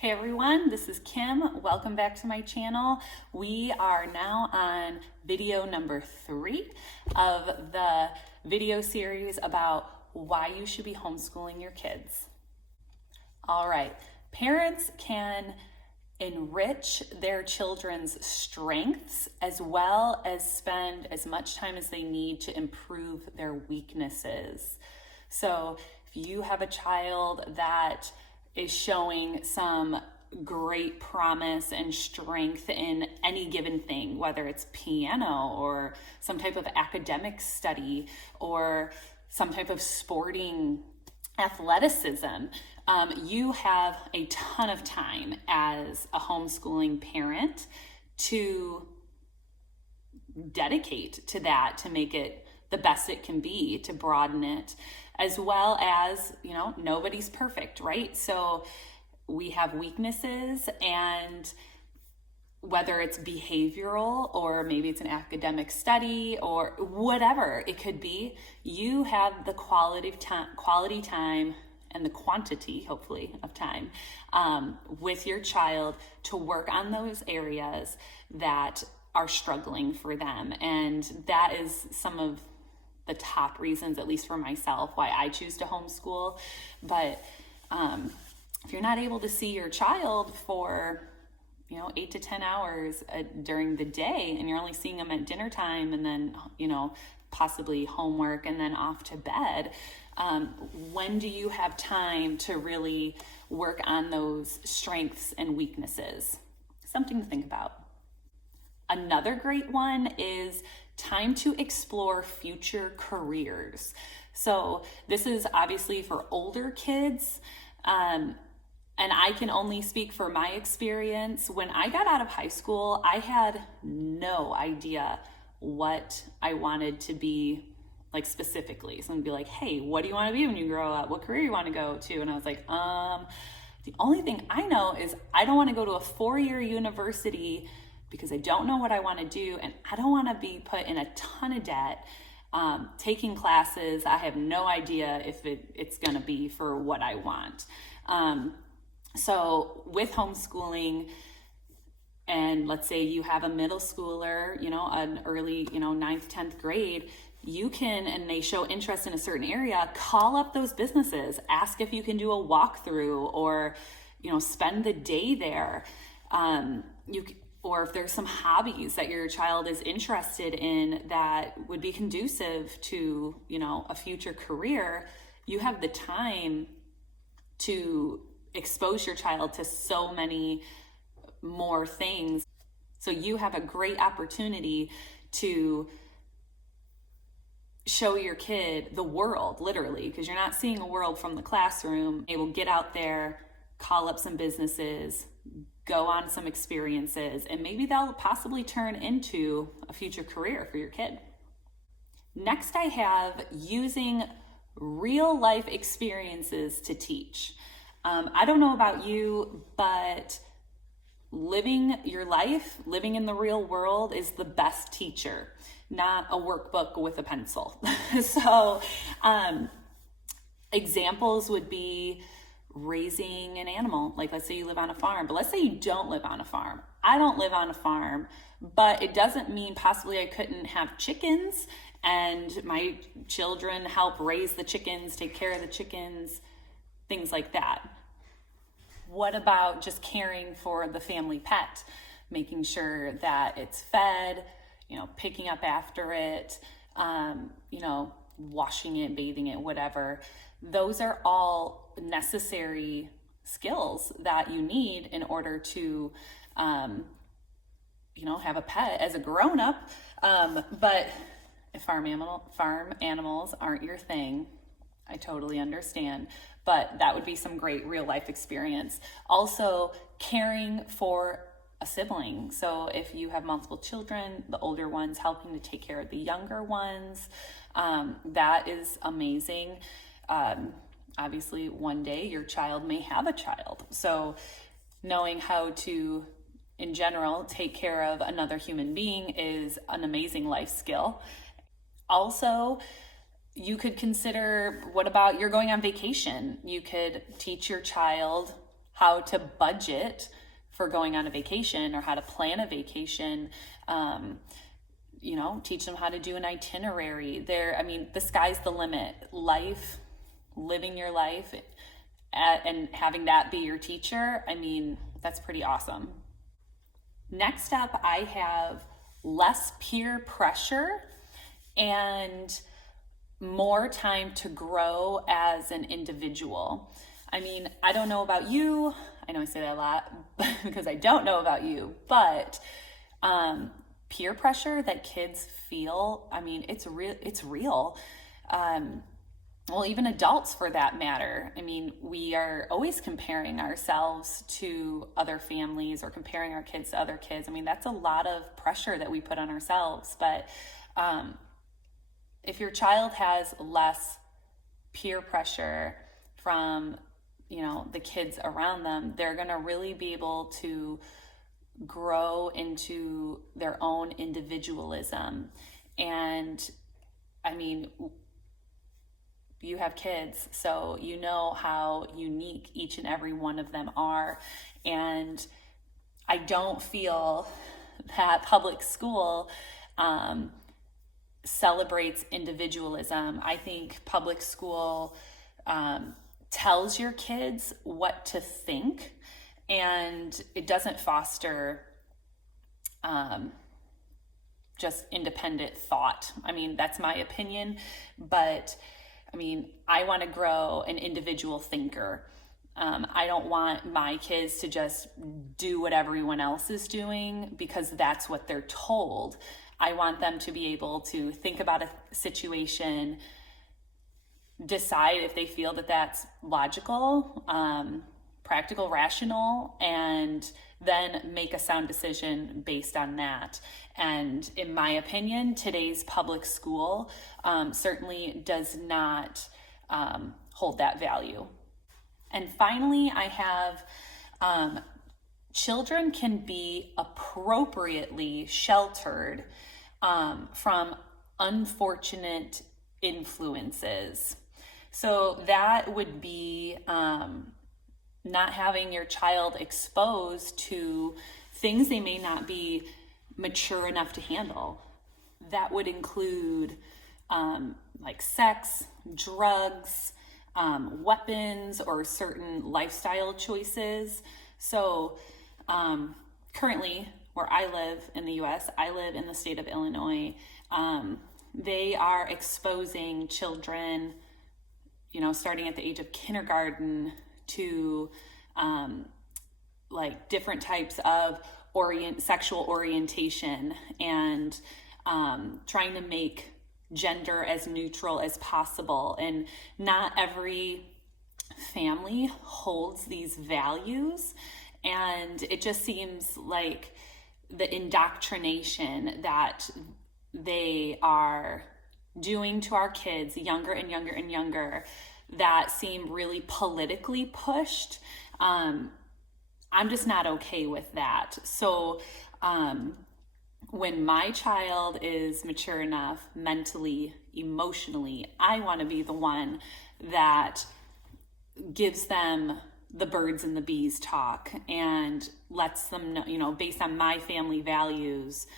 Hey everyone, this is Kim. Welcome back to my channel. We are now on video number 3 of the video series about why you should be homeschooling your kids. All right, parents can enrich their children's strengths as well as spend as much time as they need to improve their weaknesses. So if you have a child that is showing some great promise and strength in any given thing, whether it's piano or some type of academic study or some type of sporting athleticism, you have a ton of time as a homeschooling parent to dedicate to that, to make it the best it can be, to broaden it, as well as, nobody's perfect, right? So we have weaknesses, and whether it's behavioral or maybe it's an academic study or whatever it could be, you have the quality time and the quantity, hopefully, of time with your child to work on those areas that are struggling for them. And that is some of the top reasons, at least for myself, why I choose to homeschool. But if you're not able to see your child for 8 to 10 hours during the day, and you're only seeing them at dinner time and then possibly homework and then off to bed, when do you have time to really work on those strengths and weaknesses? Something to think about. Another great one is time to explore future careers. So this is obviously for older kids, and I can only speak for my experience. When I got out of high school, I had no idea what I wanted to be, like, specifically. Someone would be like, hey, what do you want to be when you grow up? What career you want to go to? And I was like, the only thing I know is I don't want to go to a 4-year university because I don't know what I want to do, and I don't want to be put in a ton of debt taking classes. I have no idea if it's going to be for what I want. So with homeschooling, and let's say you have a middle schooler, an early, 9th, 10th grade, you can, and they show interest in a certain area, call up those businesses, ask if you can do a walkthrough or, spend the day there. Or if there's some hobbies that your child is interested in that would be conducive to, a future career, you have the time to expose your child to so many more things. So you have a great opportunity to show your kid the world, literally, because you're not seeing a world from the classroom. They will get out there, call up some businesses, go on some experiences, and maybe they'll possibly turn into a future career for your kid. Next, I have using real life experiences to teach. I don't know about you, but living your life, living in the real world is the best teacher, not a workbook with a pencil. So examples would be raising an animal. Like, let's say you live on a farm, but let's say you don't live on a farm. I don't live on a farm, but it doesn't mean possibly I couldn't have chickens and my children help raise the chickens, take care of the chickens, things like that. What about just caring for the family pet, making sure that it's fed, picking up after it, washing it, bathing it, whatever. Those are all necessary skills that you need in order to, have a pet as a grown-up. But if farm animals aren't your thing, I totally understand. But that would be some great real life experience. Also, caring for a sibling. So if you have multiple children, the older ones helping to take care of the younger ones, that is amazing. Obviously, one day your child may have a child. So knowing how to, in general, take care of another human being is an amazing life skill. Also, you could consider, what about you're going on vacation? You could teach your child how to budget for going on a vacation or how to plan a vacation. Teach them how to do an itinerary. The sky's the limit. Living your life and having that be your teacher, that's pretty awesome. Next up, I have less peer pressure and more time to grow as an individual. I don't know about you. I know I say that a lot because I don't know about you, but peer pressure that kids feel, it's real. Well, even adults for that matter. We are always comparing ourselves to other families or comparing our kids to other kids. That's a lot of pressure that we put on ourselves. But if your child has less peer pressure from, the kids around them, they're going to really be able to grow into their own individualism. And you have kids, so you know how unique each and every one of them are. And I don't feel that public school celebrates individualism. I think public school tells your kids what to think, and it doesn't foster just independent thought. That's my opinion, but I want to grow an individual thinker. I don't want my kids to just do what everyone else is doing because that's what they're told. I want them to be able to think about a situation, decide if they feel that that's logical, practical, rational, and then make a sound decision based on that. And in my opinion, today's public school certainly does not hold that value. And finally, I have children can be appropriately sheltered from unfortunate influences. So that would be not having your child exposed to things they may not be mature enough to handle. That would include like sex, drugs, weapons, or certain lifestyle choices. So currently, where I live in the US, I live in the state of Illinois. They are exposing children, starting at the age of kindergarten to like different types of sexual orientation, and trying to make gender as neutral as possible. And not every family holds these values, and it just seems like the indoctrination that they are doing to our kids younger and younger and younger that seem really politically pushed. I'm just not okay with that. So when my child is mature enough mentally, emotionally, I want to be the one that gives them the birds and the bees talk and lets them know, based on my family values,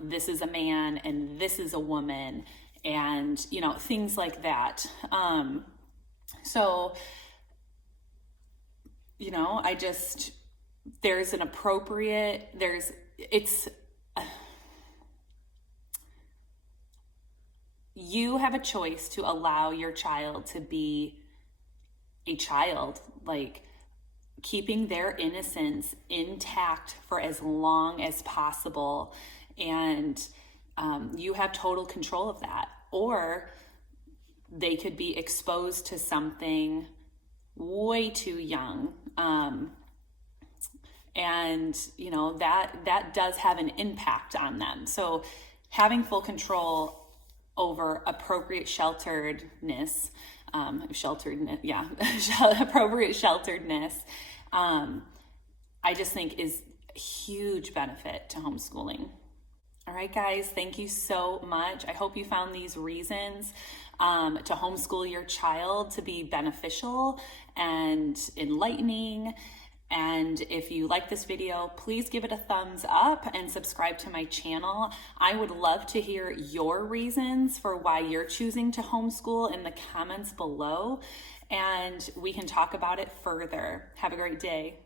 this is a man and this is a woman, and things like that. So I just, there's an appropriate, you have a choice to allow your child to be a child, like keeping their innocence intact for as long as possible. And you have total control of that. Or they could be exposed to something way too young. And that does have an impact on them. So having full control over appropriate shelteredness, appropriate shelteredness, I just think is a huge benefit to homeschooling. All right, guys, thank you so much. I hope you found these reasons to homeschool your child to be beneficial and enlightening. And if you like this video, please give it a thumbs up and subscribe to my channel. I would love to hear your reasons for why you're choosing to homeschool in the comments below, and we can talk about it further. Have a great day.